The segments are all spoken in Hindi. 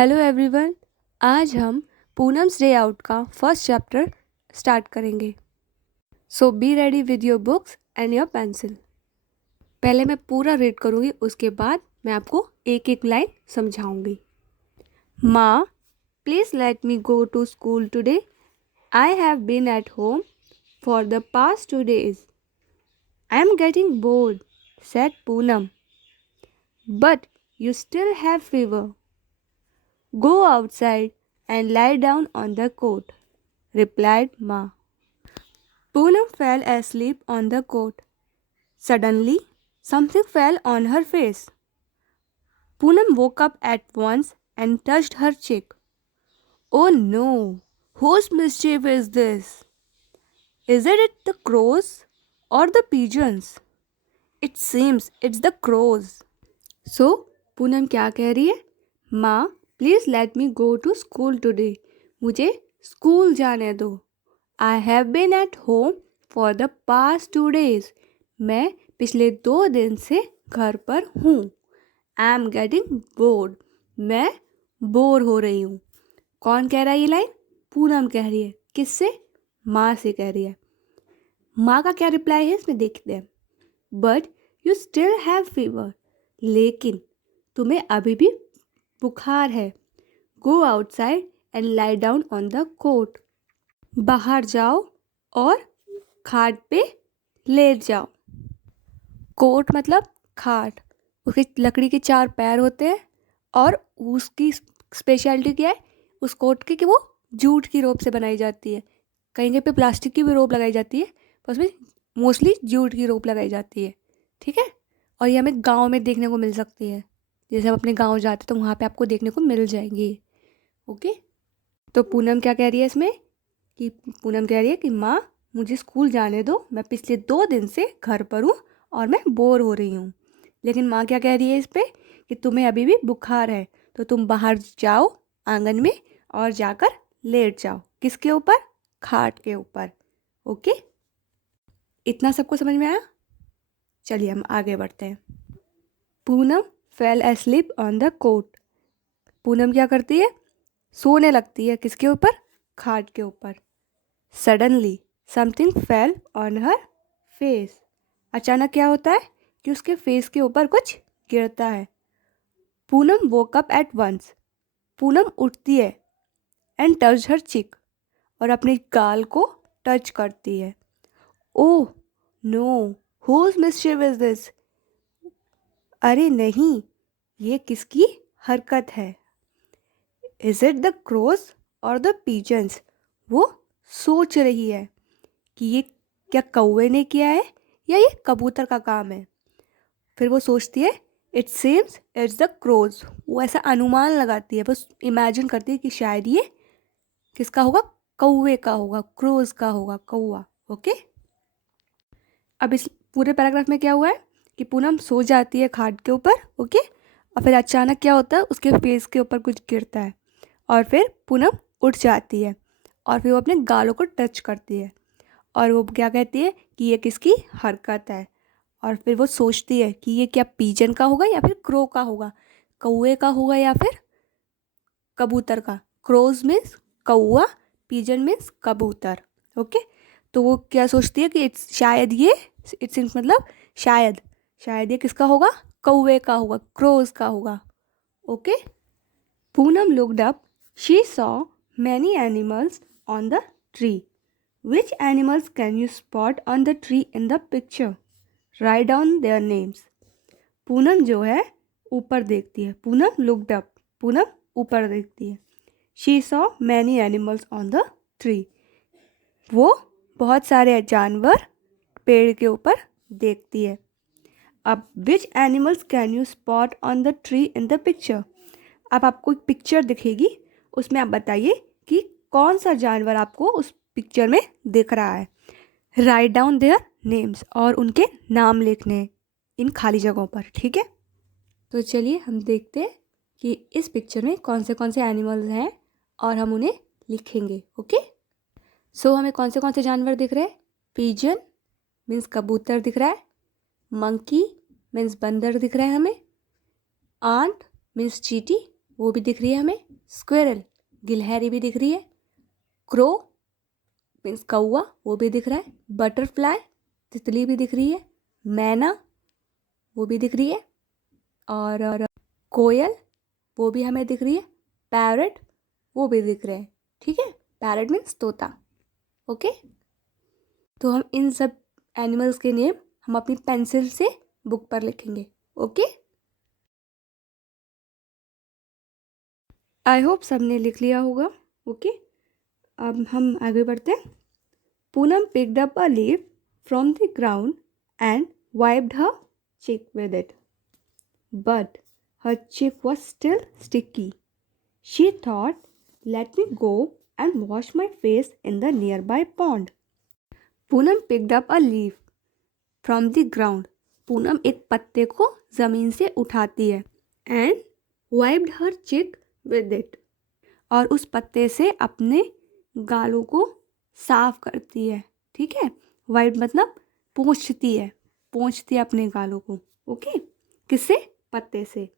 Hello everyone. आज हम पूनम्स डे आउट का फर्स्ट चैप्टर स्टार्ट करेंगे। So be ready with your books and your pencil. पहले मैं पूरा रीड करूँगी, उसके बाद मैं आपको एक एक लाइन समझाऊंगी। माँ, please let me go to school today. I have been at home for the past 2 days. I am getting bored, said Poonam. But you still have fever. Go outside and lie down on the coat, replied Ma. Poonam fell asleep on the coat. Suddenly, something fell on her face. Poonam woke up at once and touched her cheek. Oh no! Whose mischief is this? Isn't it the crows or the pigeons? It seems it's the crows. So, Poonam क्या कह रही है? माँ, please let me go to school today. मुझे स्कूल जाने दो. I have been at home for the past 2 days. मैं पिछले 2 दिन से घर पर हूँ. आई एम गेटिंग बोर्ड. मैं बोर हो रही हूँ. कौन कह रहा है ये लाइन? पूनम कह रही है. किससे? माँ से कह रही है. माँ का क्या रिप्लाई है इसमें देखते हैं. But you still have fever. लेकिन तुम्हें अभी भी बुखार है. Go outside and lie down on the cot. बाहर जाओ और खाट पे लेट जाओ. कोट मतलब खाट. उसकी लकड़ी के 4 पैर होते हैं और उसकी स्पेशलिटी क्या है उस कोट की कि वो जूट की रोप से बनाई जाती है. कहीं कहीं पे प्लास्टिक की भी रोप लगाई जाती है, पर उसमें मोस्टली जूट की रोप लगाई जाती है. ठीक है. और ये हमें गाँव में देखने को मिल सकती है. जैसे हम अपने गांव जाते तो वहाँ पे आपको देखने को मिल जाएंगी. ओके. तो पूनम क्या कह रही है इसमें कि पूनम कह रही है कि माँ, मुझे स्कूल जाने दो. मैं पिछले 2 दिन से घर पर हूँ और मैं बोर हो रही हूँ. लेकिन माँ क्या कह रही है इस पर कि तुम्हें अभी भी बुखार है, तो तुम बाहर जाओ आंगन में और जाकर लेट जाओ. किसके ऊपर? खाट के ऊपर. ओके. इतना सबको समझ में आया? चलिए हम आगे बढ़ते हैं. Poonam fell asleep on the cot. Poonam क्या करती है? सोने लगती है. किसके ऊपर? खाट के ऊपर. Suddenly something fell on her face. अचानक क्या होता है कि उसके फेस के ऊपर कुछ गिरता है. Poonam woke up at once. Poonam उठती है एंड टच हर चिक. और अपने गाल को टच करती है. Oh no, whose mischief is this? अरे नहीं, ये किसकी हरकत है? इज इट द क्रोज और द पिजन्स? वो सोच रही है कि ये क्या कौवे ने किया है या ये कबूतर का काम है. फिर वो सोचती है it seems it's the crows. वो ऐसा अनुमान लगाती है, बस इमेजिन करती है कि शायद ये किसका होगा? कौवे का होगा, क्रोज का होगा, कौवा. ओके. अब इस पूरे पैराग्राफ में क्या हुआ है कि पूनम सो जाती है खाट के ऊपर. ओके. और फिर अचानक क्या होता है, उसके फेस के ऊपर कुछ गिरता है और फिर पूनम उठ जाती है और फिर वो अपने गालों को टच करती है और वो क्या कहती है कि ये किसकी हरकत है. और फिर वो सोचती है कि ये क्या पीजन का होगा या फिर क्रो का होगा, कौवे का होगा या फिर कबूतर का. क्रोज मीन्स कौवा, पीजन मीन्स कबूतर. ओके. तो वो क्या सोचती है कि शायद ये इट्स मतलब शायद ये किसका होगा? कौवे का होगा, क्रोज का होगा. Okay. Poonam looked up. She saw many animals on the tree. Which animals can you spot on the tree in the picture? Write down their names. Poonam जो है ऊपर देखती है. Poonam looked up. पूनम ऊपर देखती है. She saw many animals on the tree. वो बहुत सारे जानवर पेड़ के ऊपर देखती है. अब which animals can you spot on the tree in the picture? अब आपको एक पिक्चर दिखेगी, उसमें आप बताइए कि कौन सा जानवर आपको उस पिक्चर में दिख रहा है. Write down their names. और उनके नाम लिखने इन खाली जगहों पर. ठीक है. तो चलिए हम देखते हैं कि इस पिक्चर में कौन से एनिमल्स हैं और हम उन्हें लिखेंगे. ओके. सो हमें कौन से जानवर दिख रहे हैं? पिजन मीन्स कबूतर दिख रहा है. मंकी मीन्स बंदर दिख रहा है हमें. आंट मीन्स चींटी, वो भी दिख रही है हमें. स्क्विरल गिलहरी भी दिख रही है, क्रो मीन्स कौवा वो भी दिख रहा है, बटरफ्लाई तितली भी दिख रही है, मैना वो भी दिख रही है, और कोयल वो भी हमें दिख रही है, पैरट वो भी दिख रहे हैं। ठीक है, पैरट मीन्स तोता। ओके, तो हम इन सब एनिमल्स के नेम हम अपनी पेंसिल से बुक पर लिखेंगे। ओके, आई होप सबने लिख लिया होगा। ओके, अब हम आगे बढ़ते हैं। Poonam picked up a leaf from the ground and wiped her cheek with it. But her cheek was still sticky. She thought, let me go and wash my face in the nearby pond. Poonam picked up a leaf from the ground. Poonam एक पत्ते को ज़मीन से उठाती है and wiped her cheek with it. और उस पत्ते से अपने गालों को साफ करती है। ठीक है, वाइप मतलब पोंछती है अपने गालों को। ओके, किससे? पत्ते से।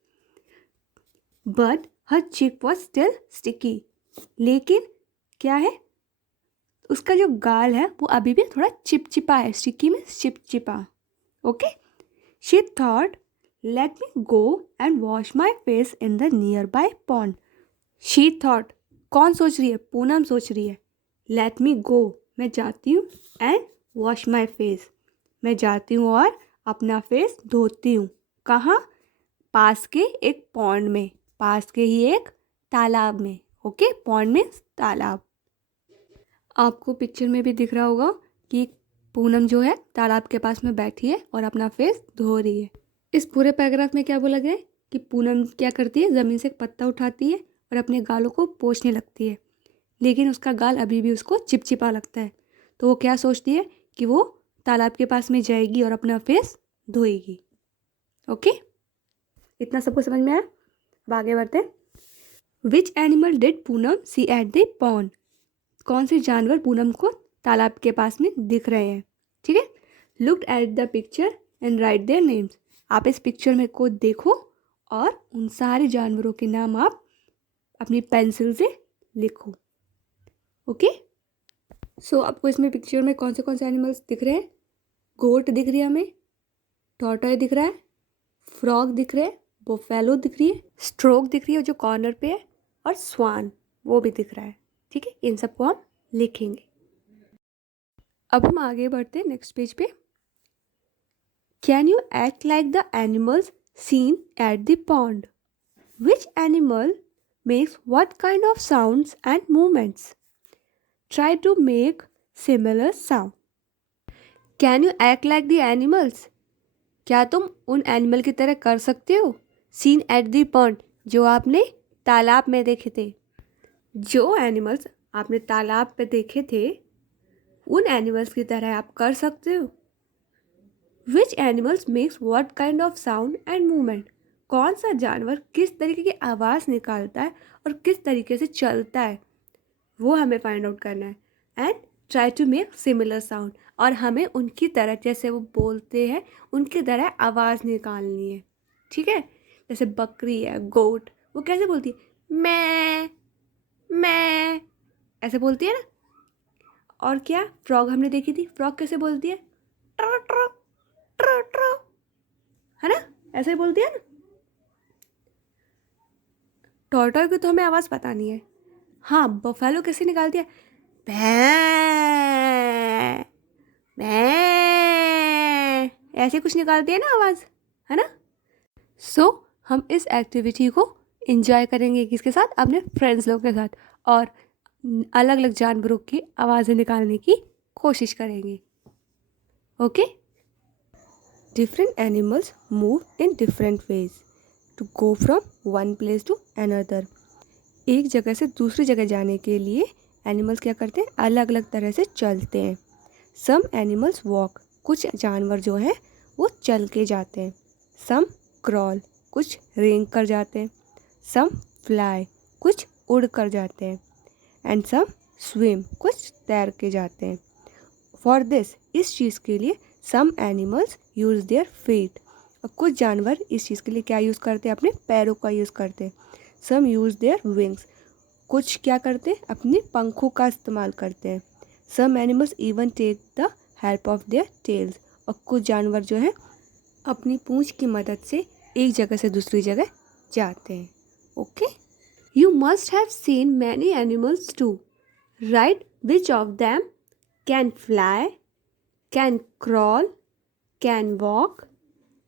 बट हर चिक वॉज स्टिल स्टिकी, लेकिन क्या है, उसका जो गाल है वो अभी भी थोड़ा चिपचिपा है। स्टिकी में चिपचिपा। Okay, she thought let me go and wash my face in the near by pond. She thought, कौन सोच रही है? पूनम सोच रही है। लेट मी गो, मैं जाती हूँ, एंड वॉश माई फेस, मैं जाती हूँ और अपना फेस धोती हूँ। कहाँ? पास के एक पॉन्ड में, पास के ही एक तालाब में। ओके, पॉन्ड में तालाब। आपको पिक्चर में भी दिख रहा होगा कि पूनम जो है तालाब के पास में बैठी है और अपना फेस धो रही है। इस पूरे पैराग्राफ में क्या बोला गया है कि पूनम क्या करती है, ज़मीन से एक पत्ता उठाती है और अपने गालों को पोंछने लगती है, लेकिन उसका गाल अभी भी उसको चिपचिपा लगता है। तो वो क्या सोचती है कि वो तालाब के पास में जाएगी और अपना फेस धोएगी। ओके, इतना सबको समझ में आया? अब आगे बढ़ते हैं। Which animal did Poonam see at the pond? कौन से जानवर पूनम को तालाब के पास में दिख रहे हैं? ठीक है, looked at the picture and right their names. आप इस पिक्चर में को देखो और उन सारे जानवरों के नाम आप अपनी पेंसिल से लिखो। ओके, सो आपको इसमें पिक्चर में कौन से एनिमल्स दिख रहे हैं? गोट दिख रही है हमें, टॉर्टॉय दिख रहा है, फ्रॉग दिख रहे हैं, बोफेलो दिख रही है, स्ट्रोक दिख रही है जो कॉर्नर पे है, और स्वान वो भी दिख रहा है। ठीक है, इन सबको हम लिखेंगे। अब हम आगे बढ़ते हैं नेक्स्ट पेज पे। Can you act like the animals seen at the pond? Which animal makes what kind of sounds and movements? Try to make similar sound. Can you act like the animals? क्या तुम उन एनिमल की तरह कर सकते हो? Seen at the pond, जो आपने तालाब में देखे थे। जो एनिमल्स आपने तालाब पे देखे थे उन एनिमल्स की तरह आप कर सकते हो। Which animals makes what kind of sound and movement? कौन सा जानवर किस तरीके की आवाज़ निकालता है और किस तरीके से चलता है, वो हमें फाइंड आउट करना है। And try to make similar sound, और हमें उनकी तरह जैसे वो बोलते हैं उनकी तरह आवाज़ निकालनी है। ठीक है, जैसे बकरी है, गोट, वो कैसे बोलती है? मैं ऐसे बोलती है ना। और क्या, फ्रॉग हमने देखी थी, फ्रॉग कैसे बोलती है? ट्रो ट्रो ट्रो ट्रो, है ना, ऐसे ही बोलती है ना। टॉर्टॉय की तो हमें आवाज़ पता नहीं है। हाँ, बफेलो कैसे निकालती है? भैं भैं, ऐसे कुछ निकालती है ना आवाज़, है ना। सो हम इस एक्टिविटी को एंजॉय करेंगे किसके साथ? अपने फ्रेंड्स लोग के साथ, और अलग अलग जानवरों की आवाज़ें निकालने की कोशिश करेंगे। Okay, different animals move in different ways to go from one place to another. एक जगह से दूसरी जगह जाने के लिए एनिमल्स क्या करते हैं? अलग अलग तरह से चलते हैं। सम एनिमल्स वॉक, कुछ जानवर जो हैं वो चल के जाते हैं। सम क्रॉल, कुछ रेंग कर जाते हैं। सम फ्लाई, कुछ उड़ कर जाते हैं। एंड सम स्विम, कुछ तैर के जाते हैं। फॉर दिस, इस चीज़ के लिए, some animals use their feet, और कुछ जानवर इस चीज़ के लिए क्या यूज़ करते हैं? अपने पैरों का यूज़ करते हैं। सम यूज़ देयर विंग्स, कुछ क्या करते हैं, अपने पंखों का इस्तेमाल करते हैं। Some animals even take the help of their tails, और कुछ जानवर जो है अपनी पूंछ की मदद से एक जगह से दूसरी जगह जाते हैं। Okay, you must have seen many animals too, right? Which of them can fly, can crawl, can walk,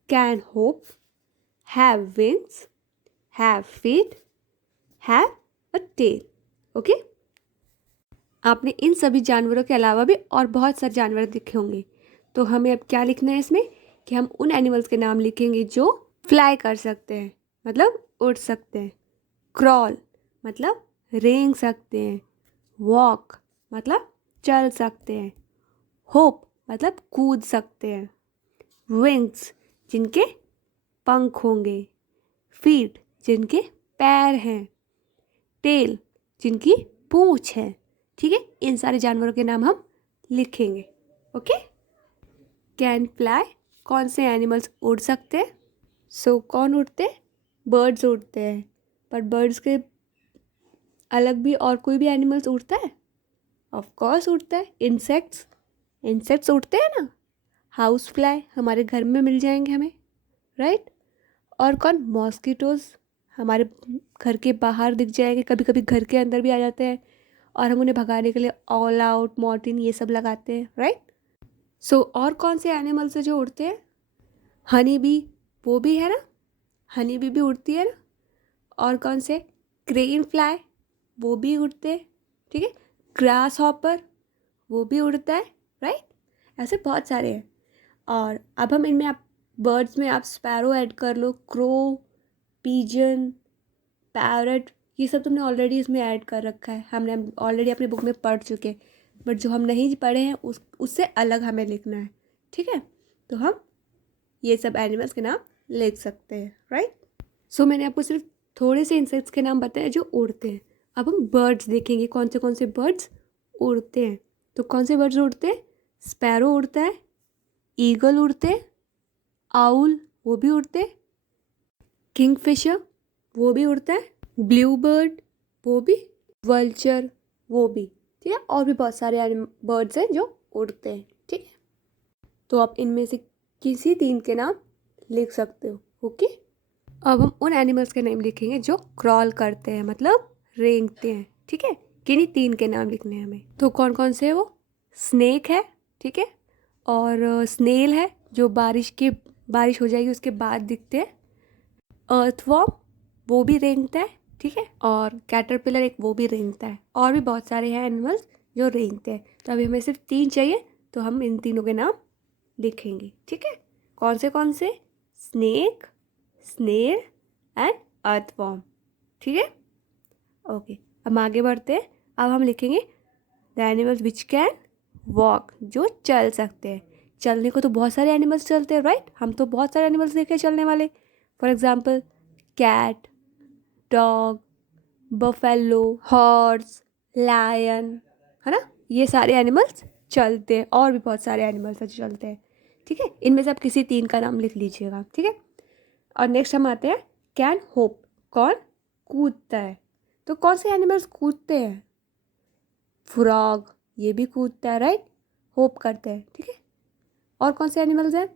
can hop, have wings, have feet, have a tail. Okay, आपने इन सभी जानवरों के अलावा भी और बहुत सारे जानवर देखे होंगे। तो हमें अब क्या लिखना है इसमें कि हम उन एनिमल्स के नाम लिखेंगे जो फ्लाई कर सकते हैं, मतलब उड़ सकते हैं। क्रॉल मतलब रेंग सकते हैं। वॉक मतलब चल सकते हैं। होप मतलब कूद सकते हैं। विंग्स जिनके पंख होंगे। फीट जिनके पैर हैं। टेल जिनकी पूंछ है। ठीक है, इन सारे जानवरों के नाम हम लिखेंगे। ओके, कैन फ्लाई, कौन से एनिमल्स उड़ सकते हैं? सो कौन उड़ते हैं? बर्ड्स उड़ते हैं। पर बर्ड्स के अलग भी और कोई भी एनिमल्स उड़ता है? ऑफ कोर्स उड़ता है। इंसेक्ट्स उड़ते हैं ना। हाउस फ्लाई हमारे घर में मिल जाएंगे हमें, राइट? और कौन? मॉस्किटोज हमारे घर के बाहर दिख जाएंगे, कभी कभी घर के अंदर भी आ जाते हैं और हम उन्हें भगाने के लिए ऑल आउट, मॉर्टिन ये सब लगाते हैं, राइट? सो और कौन से एनिमल्स है जो उड़ते हैं? हनी बी, वो भी है ना, हनी बी भी उड़ती है ना। और कौन से? क्रेन फ्लाई, वो भी उड़ते हैं। ठीक है, ग्रास हॉपर, वो भी उड़ता है, राइट? ऐसे बहुत सारे हैं। और अब हम इनमें आप बर्ड्स में आप स्पैरो ऐड कर लो, क्रो, पीजन, पैरट, ये सब तुमने ऑलरेडी इसमें ऐड कर रखा है, हमने ऑलरेडी अपनी बुक में पढ़ चुके हैं। बट जो हम नहीं पढ़े हैं उससे अलग हमें लिखना है। ठीक है, तो हम ये सब एनिमल्स के नाम लिख सकते हैं, राइट? सो मैंने आपको सिर्फ थोड़े से इंसेक्ट्स के नाम बताए जो उड़ते हैं। अब हम बर्ड्स देखेंगे कौन से बर्ड्स उड़ते हैं। तो कौन से बर्ड्स उड़ते हैं? स्पैरो उड़ता है, ईगल उड़ते हैं, आउल वो भी उड़ते हैं, किंगफिशर वो भी उड़ता है, ब्लू बर्ड वो भी, वल्चर वो भी। ठीक है, और भी बहुत सारे बर्ड्स हैं जो उड़ते हैं। ठीक है, तो आप इनमें से किसी तीन के नाम लिख सकते हो। ओके, अब हम उन एनिमल्स के नाम लिखेंगे जो क्रॉल करते हैं, मतलब रेंगते हैं। ठीक है, किन्हीं तीन के नाम लिखने हैं हमें। तो कौन कौन से है वो? स्नेक है, ठीक है, और स्नेल है जो बारिश हो जाएगी उसके बाद दिखते हैं। अर्थवॉर्म वो भी रेंगता है, ठीक है, और कैटरपिलर एक वो भी रेंगता है। और भी बहुत सारे हैं एनिमल्स जो रेंगते हैं। तो अभी हमें सिर्फ तीन चाहिए, तो हम इन तीनों के नाम लिखेंगे। ठीक है, कौन से? Snake, snail and earthworm. ठीक है, ओके, अब आगे बढ़ते हैं। अब हम लिखेंगे the animals which can walk, जो चल सकते हैं। चलने को तो बहुत सारे एनिमल्स चलते हैं, राइट? हम तो बहुत सारे एनिमल्स देखे चलने वाले। For example cat, dog, buffalo, horse, lion, है ना, ये सारे एनिमल्स चलते हैं। और भी बहुत सारे एनिमल्स हैं जो चलते हैं। ठीक है, इनमें से आप किसी तीन का नाम लिख लीजिएगा। ठीक है, और नेक्स्ट हम आते हैं कैन होप, कौन कूदता है। तो कौन से एनिमल्स कूदते हैं? फ्रॉग ये भी कूदता है, राइट? होप करते हैं। ठीक है, और कौन से एनिमल्स हैं?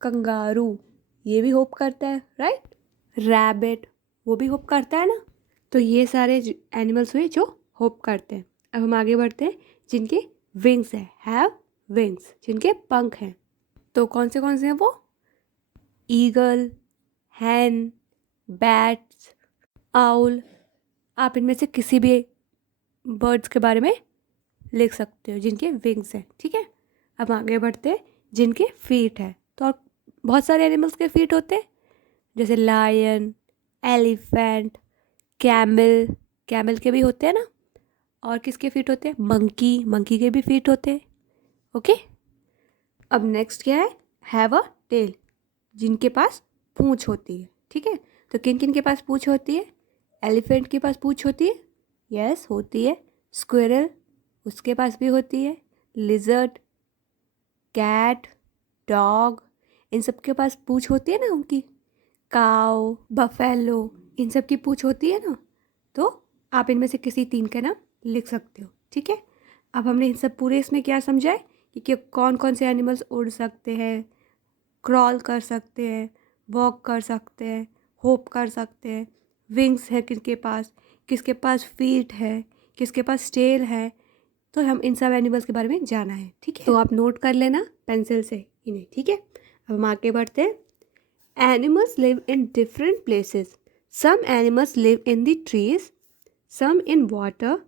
कंगारू ये भी होप करता है, राइट? रैबिट वो भी होप करता है ना। तो ये सारे एनिमल्स हुए जो होप करते हैं। अब हम आगे बढ़ते हैं। जिनके विंग्स है, हैव विंग्स, जिनके पंख हैं। तो कौन से हैं वो? ईगल, हैन, बैट्स, आउल। आप इनमें से किसी भी बर्ड्स के बारे में लिख सकते हो जिनके विंग्स हैं। ठीक है, अब आगे बढ़ते हैं। जिनके फीट है, तो और बहुत सारे एनिमल्स के फीट होते हैं, जैसे लायन, एलिफेंट, कैमल, कैमल के भी होते हैं ना। और किसके फीट होते हैं? मंकी के भी फीट होते हैं। ओके, अब नेक्स्ट क्या है? हैव अ टेल, जिनके पास पूंछ होती है। ठीक है, तो किन किन के पास पूंछ होती है? एलिफेंट के पास पूंछ होती है, यस होती है। स्क्विरल उसके पास भी होती है। लिजर्ड, कैट, डॉग, इन सब के पास पूंछ होती है ना उनकी। काऊ, बफेलो, इन सब की पूंछ होती है ना। तो आप इनमें से किसी 3 के नाम लिख सकते हो, ठीक है। अब हमने इन सब पूरे इसमें क्या समझा है कि कौन कौन से एनिमल्स उड़ सकते हैं, क्रॉल कर सकते हैं, वॉक कर सकते हैं, होप कर सकते हैं, विंग्स है किसके पास फीट है, किसके पास टेल है। तो हम इन सब एनिमल्स के बारे में जाना है, ठीक है। तो आप नोट कर लेना पेंसिल से इन्हें, ठीक है। अब हम आगे बढ़ते हैं। Animals live in different places. Some animals live in the trees, some in water,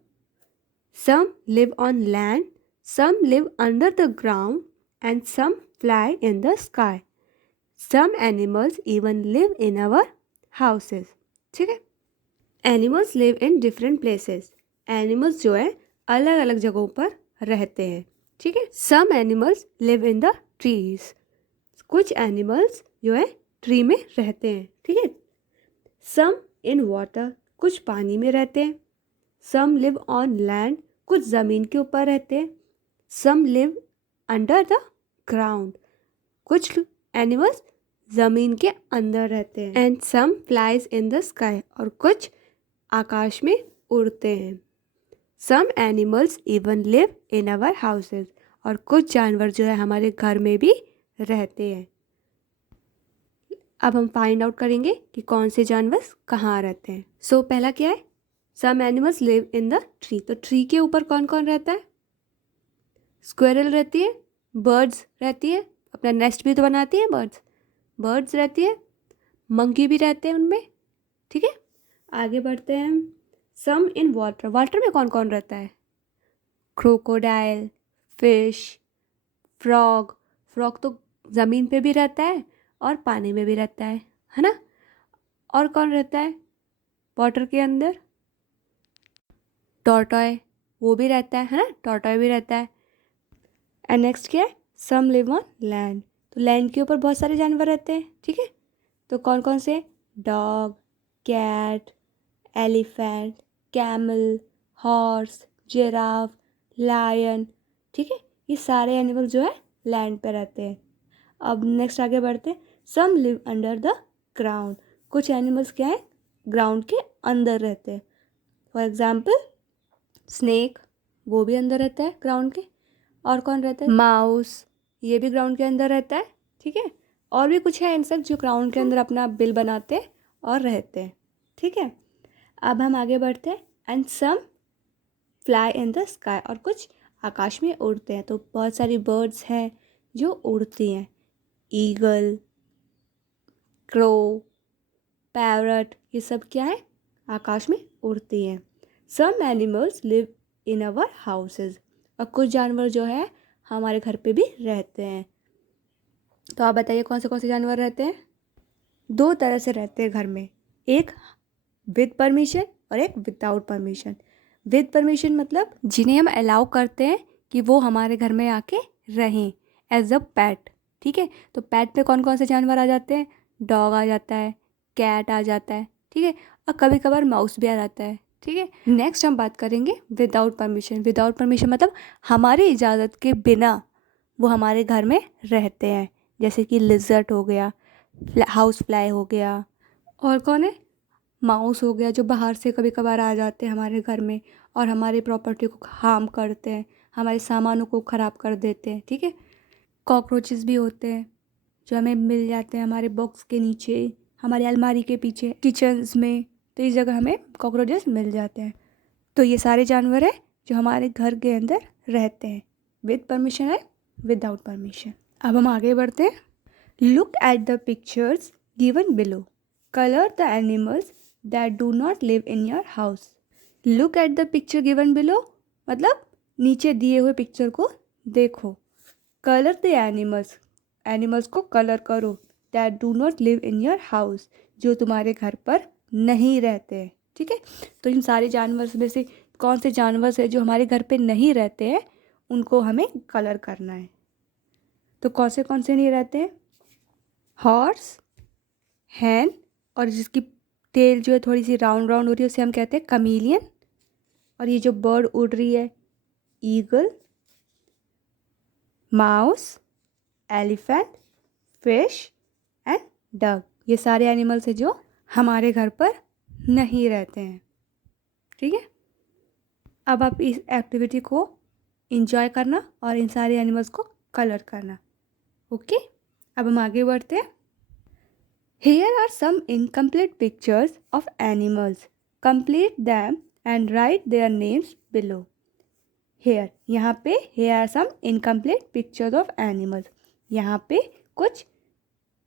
some live on land, some live under the ground and some fly in the sky. Some animals even live in our houses, ठीक है। Animals live in different places. Animals जो है अलग अलग जगहों पर रहते हैं, ठीक है। Some animals live in the trees. कुछ एनिमल्स जो है ट्री में रहते हैं, ठीक है। सम इन वाटर, कुछ पानी में रहते हैं। सम लिव ऑन लैंड, कुछ ज़मीन के ऊपर रहते हैं। Some live under the ground, कुछ एनिमल्स ज़मीन के अंदर रहते हैं। And some flies in the sky, और कुछ आकाश में उड़ते हैं। Some animals even live in our houses, और कुछ जानवर जो है हमारे घर में भी रहते हैं। अब हम फाइंड आउट करेंगे कि कौन से जानवर कहाँ रहते हैं। सो पहला क्या है, some animals live in the tree. तो ट्री के ऊपर कौन कौन रहता है? स्क्वेरल रहती है, बर्ड्स रहती है, अपना नेस्ट भी तो बनाती है बर्ड्स रहती है, मंकी भी रहते हैं उनमें, ठीक है। आगे बढ़ते हैं हम। सम इन वाटर, वाटर में कौन कौन रहता है? क्रोकोडाइल, फिश, फ्रॉग तो ज़मीन पे भी रहता है और पानी में भी रहता है ना। और कौन रहता है वाटर के अंदर? टॉर्टॉय, वो भी रहता है ना, टॉर्टॉय भी रहता है। एंड नेक्स्ट क्या है, सम लिव ऑन लैंड। तो लैंड के ऊपर बहुत सारे जानवर रहते हैं, ठीक है। तो कौन कौन से? Dog, cat, elephant, camel, horse, giraffe, lion, ठीक है। ये सारे एनिमल जो है लैंड पे रहते हैं। अब नेक्स्ट आगे बढ़ते हैं। Some live under the ground, कुछ एनिमल्स क्या है ग्राउंड के अंदर रहते हैं। फॉर एग्जाम्पल स्नेक, वो भी अंदर रहता है ग्राउंड के। और कौन रहता है? माउस, ये भी ग्राउंड के अंदर रहता है, ठीक है। और भी कुछ है इंसेक्ट जो ग्राउंड के अंदर अपना बिल बनाते हैं और रहते हैं, ठीक है। अब हम आगे बढ़ते हैं। And some fly in the sky, और कुछ आकाश में उड़ते हैं। तो बहुत सारी बर्ड्स हैं जो उड़ती हैं। ईगल, क्रो, पैरट, ये सब क्या है आकाश में उड़ती हैं। Some animals live in our houses, और कुछ जानवर जो है हमारे घर पे भी रहते हैं। तो आप बताइए कौन से जानवर रहते हैं? 2 तरह से रहते हैं घर में, एक विद परमिशन और एक विदाउट परमिशन। विद परमिशन मतलब जिन्हें हम अलाउ करते हैं कि वो हमारे घर में आके रहें एज अ पेट, ठीक है। तो पेट पे कौन कौन से जानवर आ जाते हैं? डॉग आ जाता है, कैट आ जाता है, ठीक है। और कभी कभार माउस भी आ जाता है, ठीक है। नेक्स्ट हम बात करेंगे विदाउट परमिशन। विदाउट परमिशन मतलब हमारी इजाज़त के बिना वो हमारे घर में रहते हैं, जैसे कि लिजर्ट हो गया, हाउस फ्लाई हो गया, और कौन है? माउस हो गया, जो बाहर से कभी कभार आ जाते हैं हमारे घर में और हमारी प्रॉपर्टी को हार्म करते हैं, हमारे सामानों को ख़राब कर देते हैं, ठीक है। कॉकरोचेस भी होते हैं जो हमें मिल जाते हैं हमारे बॉक्स के नीचे, हमारी अलमारी के पीछे, किचन्स में, तो इस जगह हमें कॉकरोचेस मिल जाते हैं। तो ये सारे जानवर हैं जो हमारे घर के अंदर रहते हैं, विद परमिशन है विदाउट परमिशन। अब हम आगे बढ़ते हैं। Look at the pictures given below, colour the animals that do not live in your house. Look at the picture given below मतलब नीचे दिए हुए पिक्चर को देखो। कलर द एनिमल्स, एनिमल्स को कलर करो, that do not live in your house, जो तुम्हारे घर पर नहीं रहते हैं, ठीक है। तो इन सारे जानवर में से कौन से जानवर है जो हमारे घर पे नहीं रहते हैं, उनको हमें कलर करना है। तो कौन से नहीं रहते हैं? हॉर्स, हैन, और जिसकी टेल जो है थोड़ी सी राउंड राउंड हो रही है उसे हम कहते हैं कमीलियन। और ये जो बर्ड उड़ रही है, eagle, mouse, elephant, fish and duck, ये सारे एनिमल्स हैं जो हमारे घर पर नहीं रहते हैं। ठीक है, अब आप इस एक्टिविटी को इंजॉय करना और इन सारे एनिमल्स को कलर करना। ओके, अब हम आगे बढ़ते हैं। Here are some incomplete pictures of animals. Complete them and write their names below. Here, यहाँ पे here are some incomplete pictures of animals. यहाँ पे कुछ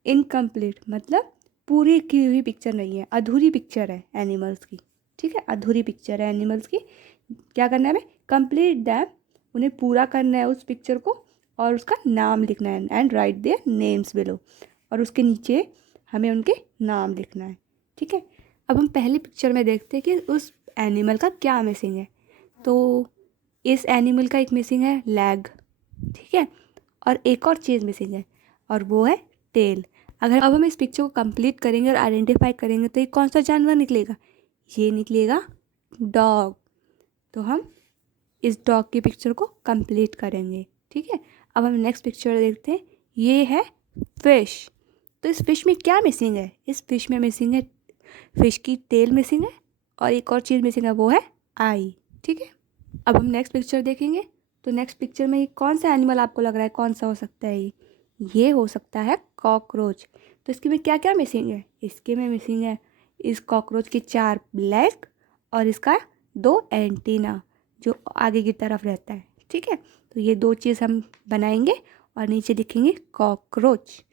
incomplete मतलब पूरी की हुई पिक्चर नहीं है, अधूरी पिक्चर है एनिमल्स की। ठीक है, अधूरी पिक्चर है एनिमल्स की। क्या करना है हमें? कंप्लीट दैम, उन्हें पूरा करना है उस पिक्चर को और उसका नाम लिखना है and right their names below, और उसके नीचे हमें उनके नाम लिखना है। ठीक है, अब हम पहली पिक्चर में देखते हैं कि उस एनिमल का क्या मिसिंग है। तो इस एनिमल का एक मिसिंग है लेग, ठीक है, और एक और चीज़ मिसिंग है और वो है टेल। अगर अब हम इस पिक्चर को कंप्लीट करेंगे और आइडेंटिफाई करेंगे तो ये कौन सा जानवर निकलेगा? ये निकलेगा डॉग। तो हम इस डॉग की पिक्चर को कंप्लीट करेंगे। ठीक है, अब हम नेक्स्ट पिक्चर देखते हैं। ये है फिश। तो इस फिश में क्या मिसिंग है? इस फिश में मिसिंग है, फिश की टेल मिसिंग है और एक और चीज़ मिसिंग है, वो है आई। ठीक है, अब हम नेक्स्ट पिक्चर देखेंगे। तो नेक्स्ट पिक्चर में ये कौन सा एनिमल आपको लग रहा है कौन सा हो सकता है? ये हो सकता है कॉकरोच। तो इसके में क्या क्या मिसिंग है? इसके में मिसिंग है इस कॉकरोच की 4 लेग और इसका 2 एंटीना जो आगे की तरफ रहता है। ठीक है, तो ये 2 चीज़ हम बनाएंगे और नीचे लिखेंगे कॉकरोच।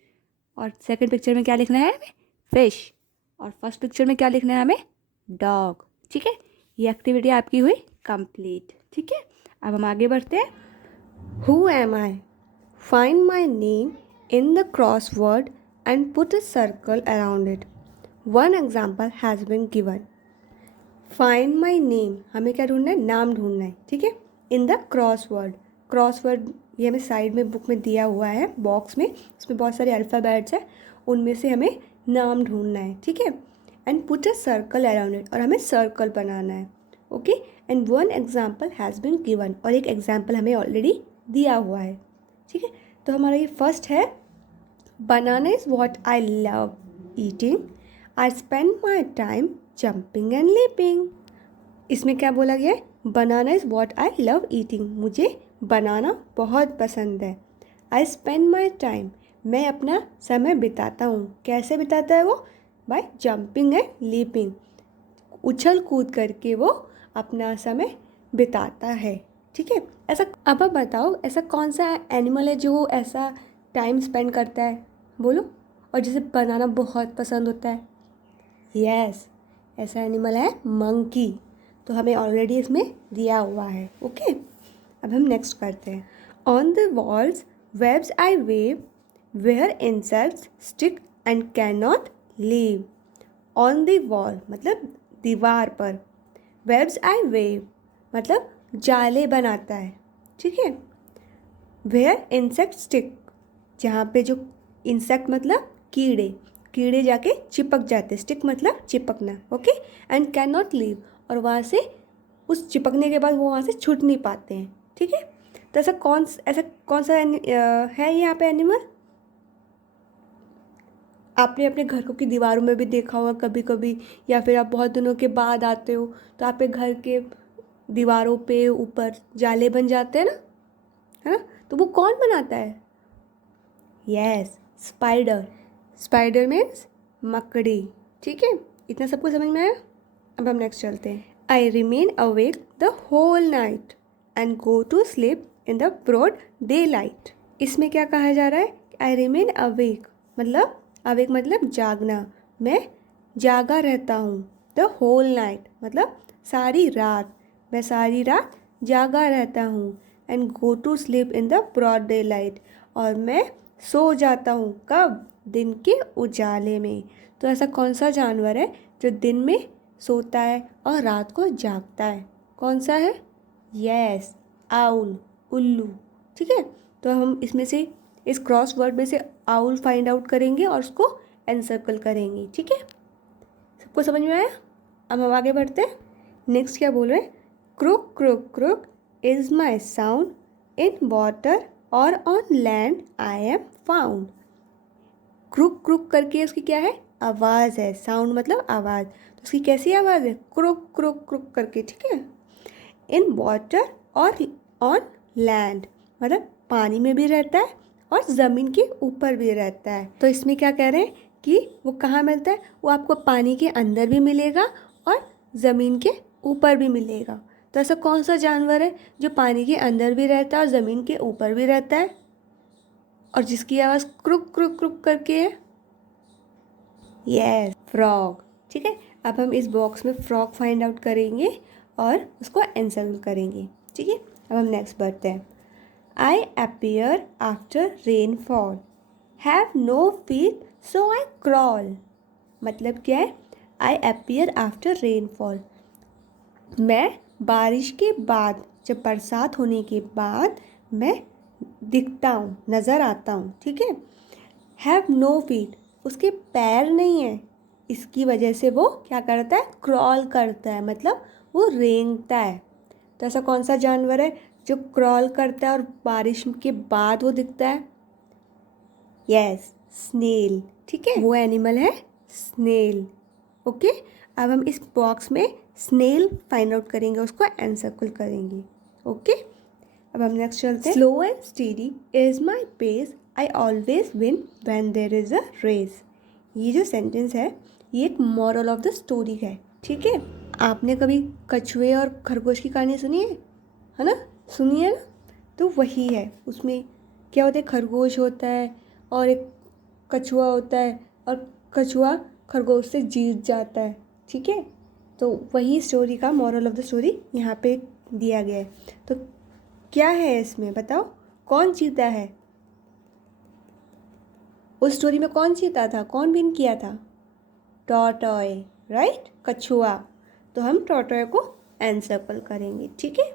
और सेकंड पिक्चर में क्या लिखना है हमें? फिश। और फर्स्ट पिक्चर में क्या लिखना है हमें? डॉग। ठीक है, ये एक्टिविटी आपकी हुई कंप्लीट। ठीक है, अब हम आगे बढ़ते हैं। Who am I? Find my name in the crossword and put a circle around it. One example has been given. Find my name, हमें क्या ढूंढना है? नाम ढूंढना है। ठीक है, इन द क्रॉसवर्ड। क्रॉसवर्ड ये हमें साइड में बुक में दिया हुआ है बॉक्स में, उसमें बहुत सारे अल्फ़ाबेट्स हैं, उनमें से हमें नाम ढूंढना है। ठीक है, and put a circle around it, और हमें सर्कल बनाना है। Okay, and one example has been given, और एक एग्जाम्पल हमें ऑलरेडी दिया हुआ है। ठीक है, तो हमारा ये फर्स्ट है, banana is what I love eating, I spend my time jumping and leaping. इसमें क्या बोला गया है? Banana is what I love eating, मुझे बनाना बहुत पसंद है। आई स्पेंड माई टाइम, मैं अपना समय बिताता हूँ। कैसे बिताता है वो? बाय जंपिंग एंड लीपिंग, उछल कूद करके वो अपना समय बिताता है। ठीक है, ऐसा अब आप बताओ ऐसा कौन सा एनिमल है जो ऐसा टाइम स्पेंड करता है? बोलो, और जिसे बनाना बहुत पसंद होता है। यस, ऐसा एनिमल है मंकी। तो हमें ऑलरेडी इसमें दिया हुआ है। ओके, अब हम नेक्स्ट करते हैं। On the walls webs I weave where insects stick and can not leave. On the wall मतलब दीवार पर, वेब्स आई वेव मतलब जाले बनाता है। ठीक है, वेयर इंसेक्ट स्टिक, जहाँ पे जो इंसेक्ट मतलब कीड़े, कीड़े जाके चिपक जाते, स्टिक मतलब चिपकना। Okay, and can not leave, और वहाँ से उस चिपकने के बाद वो वहाँ से छूट नहीं पाते हैं। ठीक है, तो ऐसा कौन सा है यहाँ पे एनिमल? आपने अपने घरों की दीवारों में भी देखा होगा कभी कभी, या फिर आप बहुत दिनों के बाद आते हो तो आपके घर के दीवारों पे ऊपर जाले बन जाते हैं ना, है ना? तो वो कौन बनाता है? Yes, spider. स्पाइडर मीन्स मकड़ी। ठीक है, इतना सबको समझ में आया? अब हम नेक्स्ट चलते हैं। I remain awake the whole night and go to sleep in the broad daylight. इसमें क्या कहा जा रहा है? आई रिमेन अवेक मतलब जागना, मैं जागा रहता हूँ। द होल नाइट मतलब सारी रात, मैं सारी रात जागा रहता हूँ। And go to sleep in the broad daylight, और मैं सो जाता हूँ। कब? दिन के उजाले में। तो ऐसा कौन सा जानवर है जो दिन में सोता है और रात को जागता है? कौन सा है? यस, आउल, उल्लू। ठीक है, तो हम इसमें से इस क्रॉस वर्ड में से आउल फाइंड आउट करेंगे और उसको एनसर्कल करेंगे। ठीक है, सबको समझ में आया? अब हम आगे बढ़ते हैं। नेक्स्ट क्या बोल रहे हैं? Croak croak croak is my sound, in water और on land I am found. Croak croak करके इसकी क्या है? आवाज़ है। साउंड मतलब आवाज़, तो उसकी कैसी आवाज़ है, क्रुक क्रुक क्रुक करके, ठीक है। इन वाटर और ऑन लैंड, मतलब पानी में भी रहता है और ज़मीन के ऊपर भी रहता है। तो इसमें क्या कह रहे हैं कि वो कहाँ मिलता है, वो आपको पानी के अंदर भी मिलेगा और ज़मीन के ऊपर भी मिलेगा। तो ऐसा कौन सा जानवर है जो पानी के अंदर भी रहता है और ज़मीन के ऊपर भी रहता है और जिसकी आवाज़ क्रुक क्रुक क्रुक करके है? Yes, frog. ठीक है, अब हम इस बॉक्स में फ्रॉग फाइंड आउट करेंगे और उसको आंसर करेंगे। ठीक है, अब हम नेक्स्ट बढ़ते हैं। I appear after rainfall, have no feet so I crawl. मतलब क्या है, आई अपीयर आफ्टर रेनफॉल, मैं बारिश के बाद, जब बरसात होने के बाद मैं दिखता हूँ, नज़र आता हूँ। ठीक है, हैव नो फीट, उसके पैर नहीं है, इसकी वजह से वो क्या करता है, क्रॉल करता है, मतलब वो रेंगता है। तो ऐसा कौन सा जानवर है जो क्रॉल करता है और बारिश के बाद वो दिखता है? Yes, snail. ठीक है, वो एनिमल है स्नेल। ओके, अब हम इस बॉक्स में स्नेल फाइंड आउट करेंगे, उसको एनसर्कल करेंगे। ओके, अब हम नेक्स्ट चलते हैं। Slow and steady is my pace, I always win when there is a race. ये जो सेंटेंस है ये एक मॉरल ऑफ द स्टोरी है। ठीक है, आपने कभी कछुए और खरगोश की कहानी सुनी है ना, सुनी है ना? तो वही है, उसमें क्या होता है, खरगोश होता है और एक कछुआ होता है और कछुआ खरगोश से जीत जाता है। ठीक है, तो वही स्टोरी का मॉरल ऑफ द स्टोरी यहाँ पे दिया गया है। तो क्या है इसमें, बताओ कौन जीता है? उस स्टोरी में कौन जीता था, कौन विन किया था? टॉर्टॉय, राइट, कछुआ। तो हम टॉर्टॉय को एनसर्कल करेंगे। ठीक है,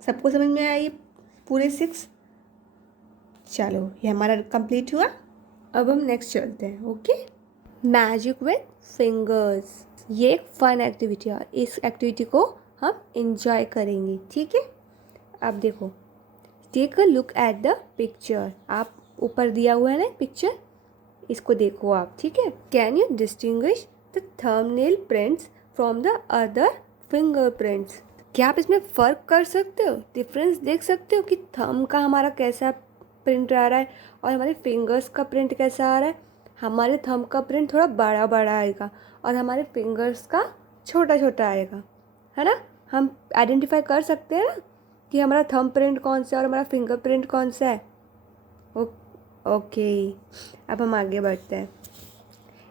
सबको समझ में आया ये पूरे 6? चलो, ये हमारा कंप्लीट हुआ। अब हम नेक्स्ट चलते हैं। ओके, मैजिक विद फिंगर्स, ये एक फन एक्टिविटी है, इस एक्टिविटी को हम इंजॉय करेंगे। ठीक है, अब देखो, take a look at the picture, आप ऊपर दिया हुआ है ना पिक्चर, इसको देखो आप। ठीक है, can you distinguish the thumbnail prints from the other finger prints, क्या आप इसमें फ़र्क कर सकते हो, डिफरेंस देख सकते हो कि थंब का हमारा कैसा प्रिंट आ रहा है और हमारे फिंगर्स का प्रिंट कैसा आ रहा है? हमारे थंब का प्रिंट थोड़ा बड़ा बड़ा आएगा और हमारे फिंगर्स का छोटा छोटा आएगा, है ना? हम आइडेंटिफाई कर सकते हैं ना कि हमारा थंब प्रिंट कौन सा है और हमारा फिंगर प्रिंट कौन सा है। ओके, अब हम आगे बढ़ते हैं।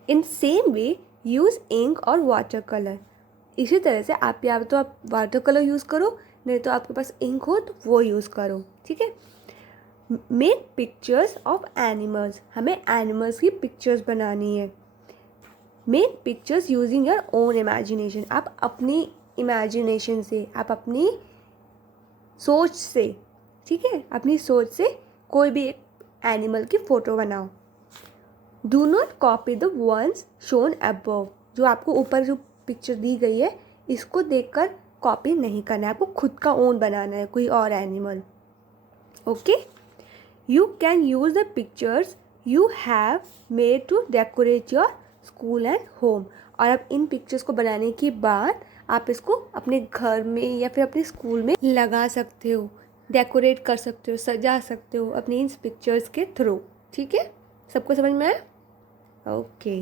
In same way use ink और वाटर कलर, इसी तरह से आप या तो आप वाटर कलर यूज़ करो, नहीं तो आपके पास इंक हो तो वो यूज़ करो। ठीक है, मेक पिक्चर्स ऑफ एनिमल्स, हमें एनिमल्स की पिक्चर्स बनानी है। Make pictures using your own imagination, आप अपनी इमेजिनेशन से, आप अपनी सोच से, ठीक है, अपनी सोच से कोई भी एक एनिमल की फ़ोटो बनाओ। Do not copy the ones shown above, जो आपको ऊपर जो पिक्चर दी गई है इसको देखकर कॉपी नहीं करना है, आपको खुद का ओन बनाना है, कोई और animal. Okay, you can use the pictures you have made to decorate your school and home, और अब इन पिक्चर्स को बनाने के बाद आप इसको अपने घर में या फिर अपने स्कूल में लगा सकते हो, डेकोरेट कर सकते हो, सजा सकते हो अपनी इन पिक्चर्स के थ्रू। ठीक है, सबको समझ में आया? ओके,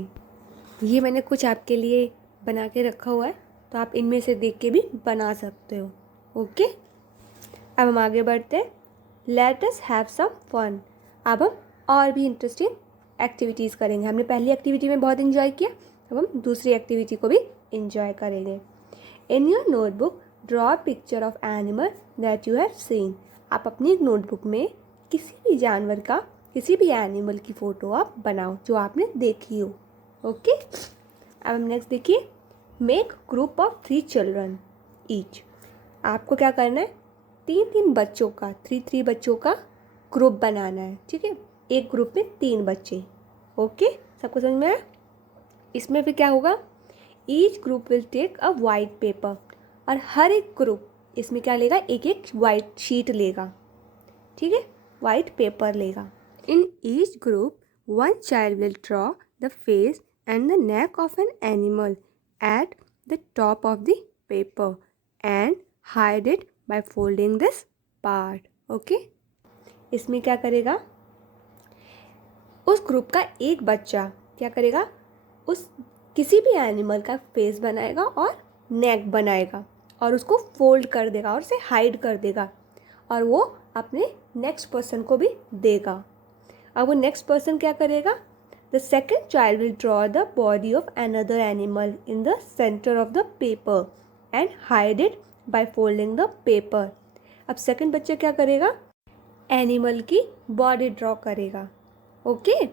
ये मैंने कुछ आपके लिए बना के रखा हुआ है, तो आप इनमें से देख के भी बना सकते हो। ओके, अब हम आगे बढ़ते हैं। Let us have some fun, अब हम और भी इंटरेस्टिंग एक्टिविटीज़ करेंगे। हमने पहली एक्टिविटी में बहुत इन्जॉय किया, अब हम दूसरी एक्टिविटी को भी इन्जॉय करेंगे। In your notebook draw a picture of animal that you have seen, आप अपनी नोटबुक में किसी भी जानवर का, किसी भी एनिमल की फ़ोटो आप बनाओ जो आपने देखी हो। ओके, अब हम नेक्स्ट देखिए। Make group of 3 children each, आपको क्या करना है, 3 बच्चों का, 3 बच्चों का ग्रुप बनाना है। ठीक है, एक ग्रुप में 3 बच्चे। ओके, सबको समझ में आया? इसमें फिर क्या होगा, each group will take a white paper, और हर एक ग्रुप इसमें क्या लेगा, एक एक वाइट शीट लेगा। ठीक है, वाइट पेपर लेगा। In each group one child will draw the face and the neck of an animal at the top of the paper and hide it by folding this part. Okay? इसमें क्या करेगा, उस ग्रुप का एक बच्चा क्या करेगा, उस किसी भी एनिमल का फेस बनाएगा और नेक बनाएगा और उसको फोल्ड कर देगा और उसे हाइड कर देगा और वो अपने नेक्स्ट पर्सन को भी देगा. अब वो नेक्स्ट पर्सन क्या करेगा, the second child will draw the body of another animal in the centre of the paper and hide it by folding the paper. अब सेकेंड बच्चा क्या करेगा, एनिमल की बॉडी ड्रॉ करेगा. ओके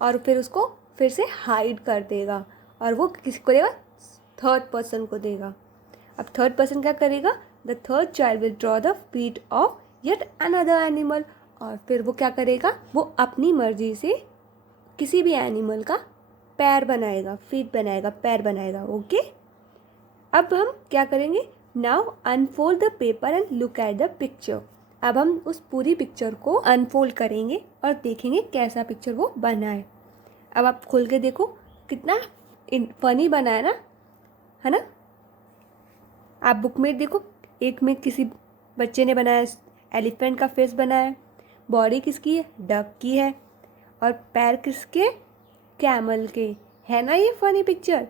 और फिर उसको फिर से हाइड कर देगा और वो किसी को देगा, थर्ड पर्सन को देगा. अब थर्ड पर्सन क्या करेगा, the third child will draw the feet of yet another animal और फिर वो क्या करेगा, वो अपनी मर्जी से किसी भी एनिमल का पैर बनाएगा, फीट बनाएगा, पैर बनाएगा. ओके अब हम क्या करेंगे, now unfold the paper and look at the picture. अब हम उस पूरी पिक्चर को अनफोल्ड करेंगे और देखेंगे कैसा पिक्चर वो बना है. अब आप खोल के देखो कितना फनी बना है ना, है ना. आप बुक में देखो, एक में किसी बच्चे ने बनाया एलिफेंट का फेस बनाया है, बॉडी किसकी है, डक की है और पैर किसके, कैमल के. है ना ये फनी पिक्चर.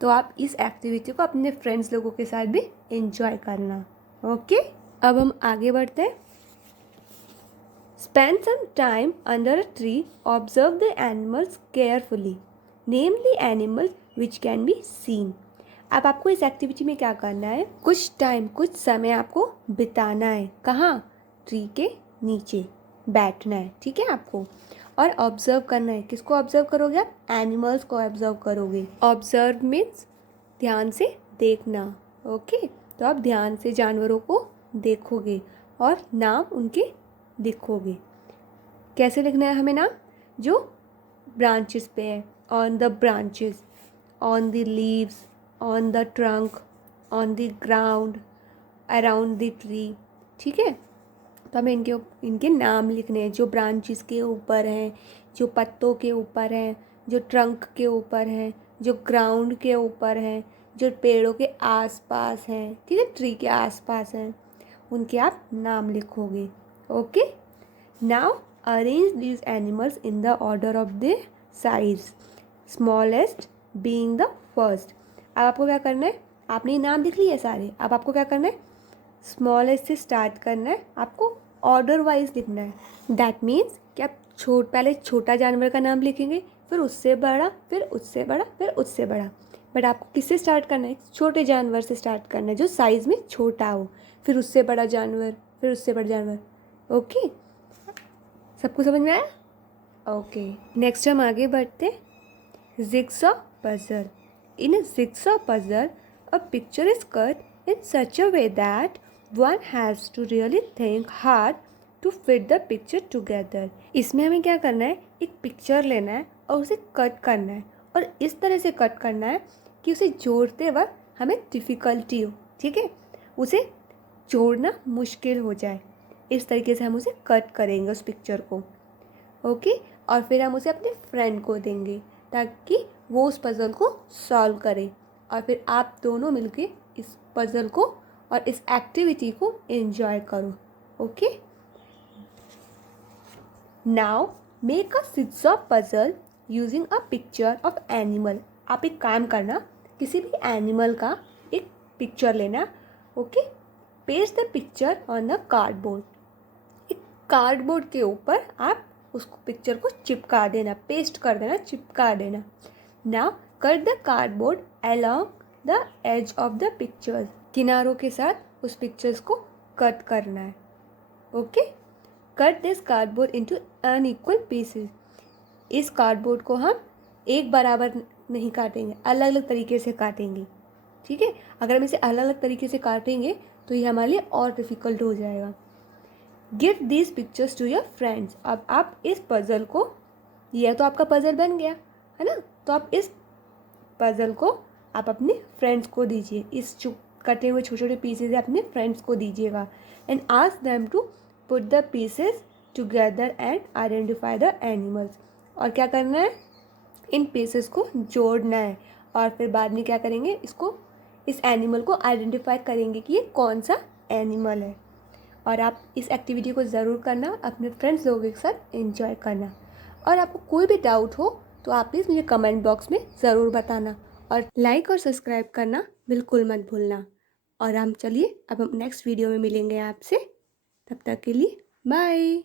तो आप इस एक्टिविटी को अपने फ्रेंड्स लोगों के साथ भी एंजॉय करना. ओके अब हम आगे बढ़ते हैं. Spend some time under a tree, observe the animals carefully, name the animal which can be seen. अब आपको इस एक्टिविटी में क्या करना है, कुछ टाइम, कुछ समय आपको बिताना है. कहाँ, ट्री के नीचे बैठना है. ठीक है आपको, और ऑब्जर्व करना है. किसको ऑब्जर्व करोगे आप, एनिमल्स को ऑब्जर्व करोगे. ऑब्जर्व मीन्स ध्यान से देखना. ओके तो आप ध्यान से जानवरों को देखोगे और नाम उनके लिखोगे. कैसे लिखना है हमें नाम, जो ब्रांचेस पे है, on the branches, on the leaves, on the trunk, on the ground, around the tree. ठीक है तो हमें इनके नाम लिखने हैं, जो ब्रांचेस के ऊपर हैं, जो पत्तों के ऊपर हैं, जो ट्रंक के ऊपर हैं, जो ग्राउंड के ऊपर हैं, जो पेड़ों के आसपास हैं. ठीक है ट्री के आसपास हैं, उनके आप नाम लिखोगे. Okay now arrange these animals in the order of the size, smallest being the first. अब आपको क्या करना है, आपने नाम लिख लिए सारे. अब आपको क्या करना है, स्मॉलेस्ट से स्टार्ट करना है, आपको ऑर्डर वाइज लिखना है. दैट मीन्स कि आप पहले छोटा जानवर का नाम लिखेंगे, फिर उससे बड़ा, फिर उससे बड़ा, फिर उससे बड़ा. बट आपको किससे स्टार्ट करना है, छोटे जानवर से स्टार्ट करना है जो साइज़ में छोटा हो, फिर उससे बड़ा जानवर, फिर उससे बड़ा जानवर. ओके सबको समझ में आया. ओके नेक्स्ट हम आगे बढ़ते. Jigsaw puzzle. In a jigsaw puzzle a picture is cut in such a way that one has to really think hard to fit the picture together. इसमें हमें क्या करना है, एक पिक्चर लेना है और उसे कट करना है और इस तरह से कट करना है कि उसे जोड़ते वक्त हमें डिफ़िकल्टी हो. ठीक है उसे जोड़ना मुश्किल हो जाए, इस तरीके से हम उसे कट करेंगे उस पिक्चर को. ओके और फिर हम उसे अपने फ्रेंड को देंगे ताकि वो उस पज़ल को सॉल्व करे और फिर आप दोनों मिलके इस पज़ल को और इस एक्टिविटी को एंजॉय करो. Okay now make a jigsaw puzzle using a picture of animal. आप एक काम करना, किसी भी एनिमल का एक पिक्चर लेना. Okay paste the picture on the cardboard. एक कार्डबोर्ड के ऊपर आप उसको पिक्चर को चिपका देना, पेस्ट कर देना, चिपका देना. Now cut the cardboard along the edge of the picture. किनारों के साथ उस पिक्चर्स को कट करना है. Okay cut this cardboard into unequal pieces. इस कार्डबोर्ड को हम एक बराबर नहीं काटेंगे, अलग अलग तरीके से काटेंगे. ठीक है अगर हम इसे अलग अलग तरीके से काटेंगे तो ये हमारे लिए और डिफ़िकल्ट हो जाएगा. Give these pictures to your friends. अब आप इस पज़ल को, यह तो आपका पज़ल बन गया है ना, तो आप इस पज़ल को आप अपने फ्रेंड्स को दीजिए. इस कटे हुए छोटे छोटे पीसेज अपने फ्रेंड्स को दीजिएगा. And ask them to put the pieces together and identify the animals. और क्या करना है, इन पीसेस को जोड़ना है और फिर बाद में क्या करेंगे, इस एनिमल को आइडेंटिफाई करेंगे कि ये कौन सा एनिमल है। और आप इस एक्टिविटी को ज़रूर करना, अपने फ्रेंड्स लोगों के साथ एंजॉय करना। और आपको कोई भी डाउट हो तो आप प्लीज़ मुझे कमेंट बॉक्स में ज़रूर बताना और लाइक और सब्सक्राइब करना बिल्कुल मत भूलना। और हम चलिए अब हम नेक्स्ट वीडियो में मिलेंगे आपसे, तब तक के लिए बाय।